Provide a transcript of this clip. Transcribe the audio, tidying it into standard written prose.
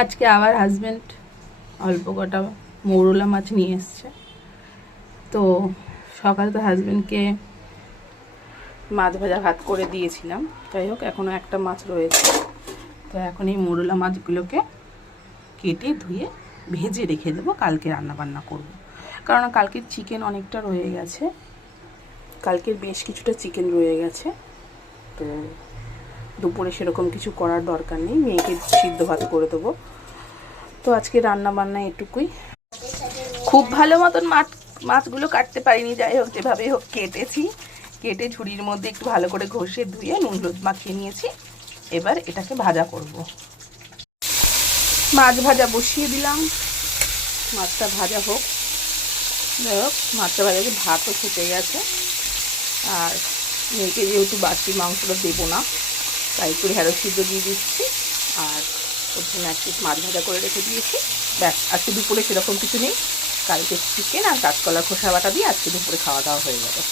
আজকে আবার হাজব্যান্ড অল্প কটা মৌরলা মাছ নিয়ে এসছে। তো সকালে তো হাজব্যান্ডকে মাছ ভাজা ভাত করে দিয়েছিলাম, যাই হোক এখনও একটা মাছ রয়েছে। তো এখন এই মৌরলা মাছগুলোকে কেটে ধুয়ে ভেজে রেখে দেবো, কালকে রান্নাবান্না করব। কারণ কালকের চিকেন অনেকটা রয়ে গেছে, কালকের বেশ কিছুটা চিকেন রয়ে গেছে। তো দুপুরে সেরকম কিছু করার দরকার নেই, মেয়েকে সিদ্ধ ভাত করে দেবো। তো আজকে রান্না বান্না এটুকুই। খুব ভালো মতন মাছগুলো কাটতে পারিনি, যাই হোক যেভাবেই হোক কেটেছি। কেটে ঝুড়ির মধ্যে একটু ভালো করে ঘষে ধুয়ে নুন হলুদ মাখিয়ে নিয়েছি। এবার এটাকে ভাজা করব। মাছ ভাজা বসিয়ে দিলাম, মাছটা ভাজা হোক। যাই হোক মাছটা ভাজা ভাতও ফুটে গেছে। আর মেয়েকে যেহেতু বাড়তি মাংসটা দেবো না, তাই একটু ঢেঁড়স সিদ্ধ দিয়ে দিচ্ছি। আর ওর জন্য এক পিস মাছ ভাজা করে রেখে দিয়েছি। ব্যাস, আজকে দুপুরে সেরকম কিছু নেই। কালকে চিকেন আর কাঁচকলার খোসা বাটা দিয়ে আজকে দুপুরে খাওয়া দাওয়া হয়ে যাবে।